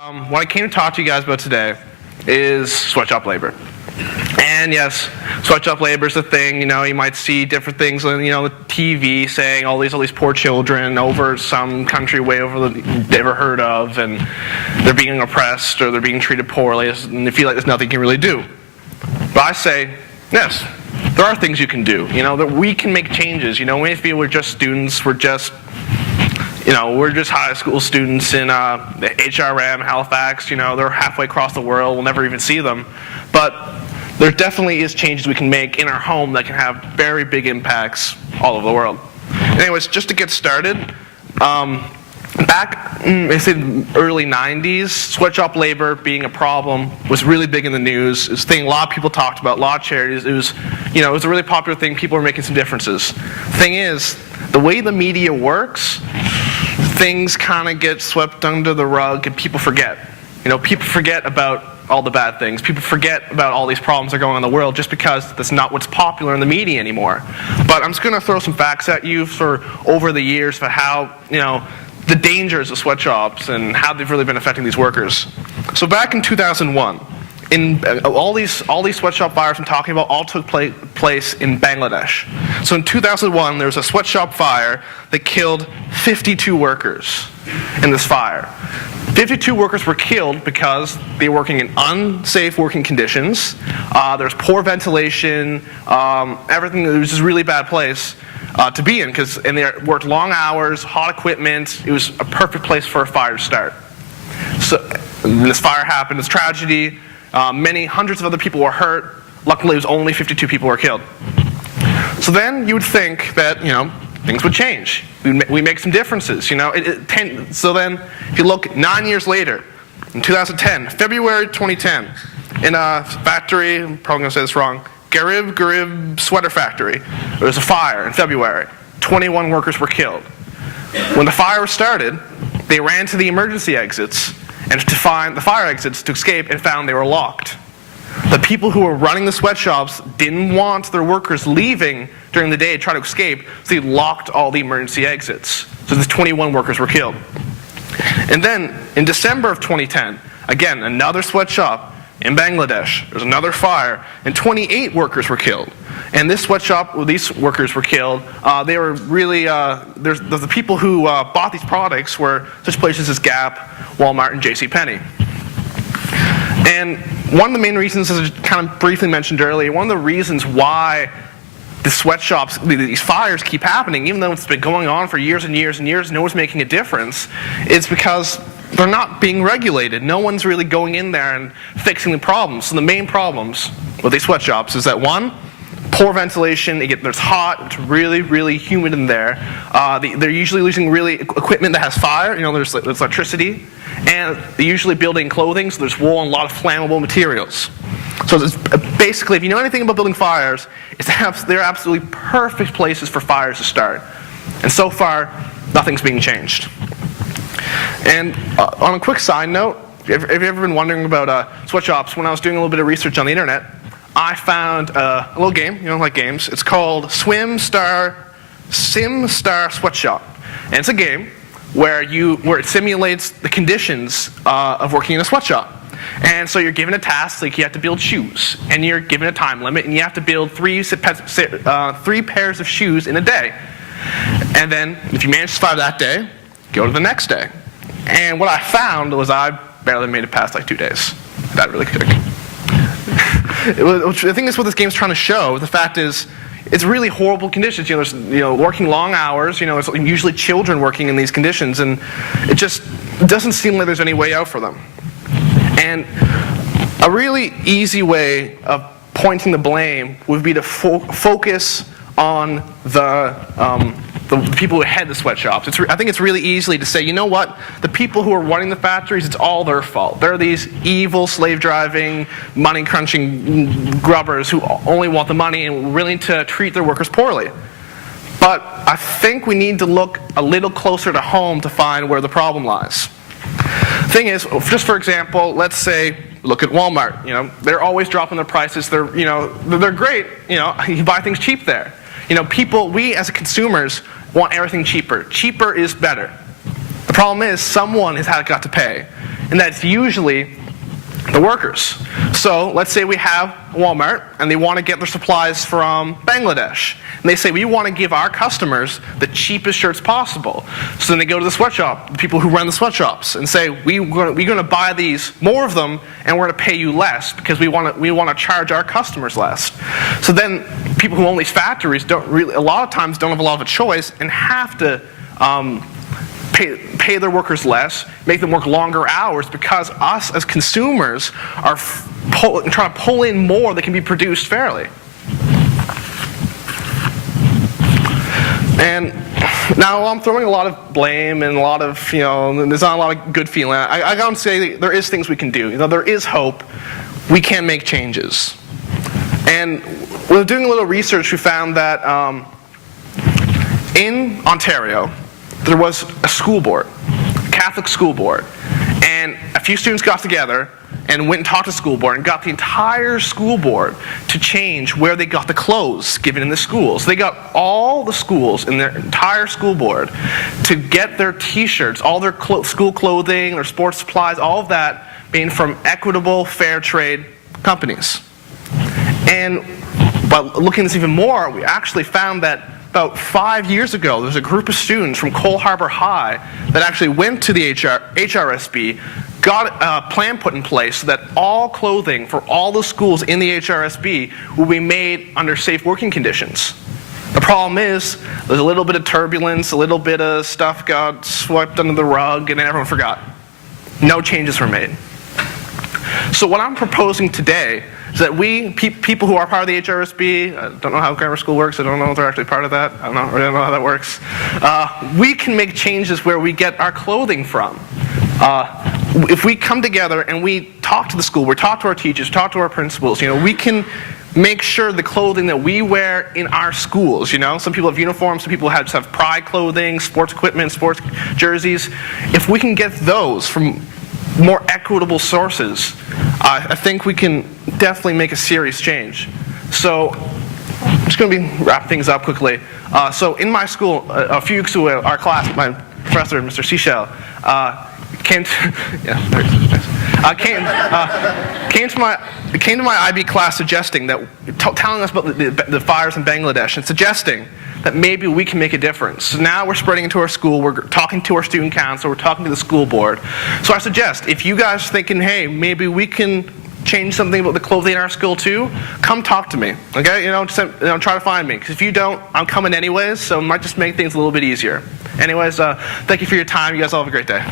What I came to talk to you guys about today is sweatshop labor. And yes, sweatshop labor is a thing. You might see different things on the TV saying all these poor children over some country way over never heard of, and they're being oppressed or they're being treated poorly, and they feel like there's nothing you can really do. But I say, yes, there are things you can do. That we can make changes. We feel we're just students. We're just high school students in HRM, Halifax. They're halfway across the world. We'll never even see them. But there definitely is changes we can make in our home that can have very big impacts all over the world. Anyways, just to get started, back in the early 90s, sweatshop labor being a problem was really big in the news. It was a thing a lot of people talked about, a lot of charities. It was a really popular thing. People were making some differences. The thing is, the way the media works, things kind of get swept under the rug and people forget. People forget about all the bad things. People forget about all these problems that are going on in the world just because that's not what's popular in the media anymore. But I'm just going to throw some facts at you for over the years for how, the dangers of sweatshops and how they've really been affecting these workers. So back in 2001, all these sweatshop fires I'm talking about all took place in Bangladesh. So in 2001, there was a sweatshop fire that killed 52 workers in this fire. 52 workers were killed because they were working in unsafe working conditions. There was poor ventilation, everything. It was just a really bad place to be in, and they worked long hours, hot equipment. It was a perfect place for a fire to start. So when this fire happened, it's tragedy. Hundreds of other people were hurt. Luckily, it was only 52 people were killed. So then you would think that, things would change. We make some differences, So then, if you look 9 years later, in 2010, February 2010, in a factory, I'm probably going to say this wrong, Garib sweater factory, there was a fire in February. 21 workers were killed. When the fire started, they ran to the emergency exits and to find the fire exits to escape and found they were locked. The people who were running the sweatshops didn't want their workers leaving during the day to try to escape, so they locked all the emergency exits. So the 21 workers were killed. And then, in December of 2010, again, another sweatshop in Bangladesh, there's another fire, and 28 workers were killed. And this sweatshop, where these workers were killed, they were really, the people who bought these products were such places as Gap, Walmart, and JCPenney. And one of the main reasons, as I kind of briefly mentioned earlier, one of the reasons why the sweatshops, these fires keep happening, even though it's been going on for years and years and years, no one's making a difference, is because they're not being regulated. No one's really going in there and fixing the problems. So the main problems with these sweatshops is that, one, poor ventilation. It's hot. It's really, really humid in there. They're usually using equipment that has fire. There's electricity, and they're usually building clothing. So there's wool and a lot of flammable materials. So basically, if you know anything about building fires, they're absolutely perfect places for fires to start. And so far, nothing's being changed. And on a quick side note, if you've ever been wondering about sweatshops, when I was doing a little bit of research on the internet, I found a little game, like games. It's called SimStar Sweatshop. And it's a game where it simulates the conditions of working in a sweatshop. And so you're given a task, like you have to build shoes. And you're given a time limit, and you have to build three pairs of shoes in a day. And then, if you manage to survive that day, go to the next day. And what I found was I barely made it past 2 days. That really quick. The thing is, what this game's trying to show, the fact is, it's really horrible conditions. There's working long hours. There's usually children working in these conditions, and it just doesn't seem like there's any way out for them. And a really easy way of pointing the blame would be to focus on the people who head the sweatshops. I think it's really easy to say, the people who are running the factories, it's all their fault. They're these evil, slave-driving, money-crunching grubbers who only want the money and are willing to treat their workers poorly. But I think we need to look a little closer to home to find where the problem lies. Thing is, just for example, let's say, look at Walmart. They're always dropping their prices. They're great. You buy things cheap there. We as consumers want everything cheaper. Cheaper is better. The problem is someone has got to pay. and that's usually the workers. So let's say we have Walmart, and they want to get their supplies from Bangladesh. And they say, we want to give our customers the cheapest shirts possible. So then they go to the sweatshop, the people who run the sweatshops, and say, we're going to buy these, more of them, and we're going to pay you less because we want to charge our customers less. So then people who own these factories a lot of times don't have a lot of a choice and have to pay their workers less, make them work longer hours, because us as consumers are trying to pull in more that can be produced fairly. And now I'm throwing a lot of blame and a lot of, there's not a lot of good feeling. I gotta say there is things we can do. There is hope. We can make changes. And when doing a little research, we found that in Ontario, there was a school board, a Catholic school board, and a few students got together and went and talked to the school board and got the entire school board to change where they got the clothes given in the schools. They got all the schools in their entire school board to get their t-shirts, all their school clothing, their sports supplies, all of that being from equitable, fair trade companies. And by looking at this even more, we actually found that about 5 years ago, there was a group of students from Cole Harbour High that actually went to the HRSB, got a plan put in place so that all clothing for all the schools in the HRSB will be made under safe working conditions. The problem is, there's a little bit of turbulence, a little bit of stuff got swept under the rug, and then everyone forgot. No changes were made. So what I'm proposing today is that we, people who are part of the HRSB, I don't know how grammar school works, I don't know if they're actually part of that, I don't really know how that works, we can make changes where we get our clothing from. If we come together and we talk to the school, we talk to our teachers, talk to our principals, we can make sure the clothing that we wear in our schools, some people have uniforms, some people just have pride clothing, sports equipment, sports jerseys. If we can get those from more equitable sources, I think we can definitely make a serious change. So I'm just going to wrap things up quickly. So in my school, a few weeks ago, our class, my professor, Mr. Seychelles, came to my IB class suggesting that, telling us about the fires in Bangladesh and suggesting that maybe we can make a difference. So now we're spreading into our school, we're talking to our student council, we're talking to the school board. So I suggest, if you guys are thinking, hey, maybe we can change something about the clothing in our school too, come talk to me, okay? Try to find me, because if you don't, I'm coming anyways, so it might just make things a little bit easier. Anyways, thank you for your time. You guys all have a great day.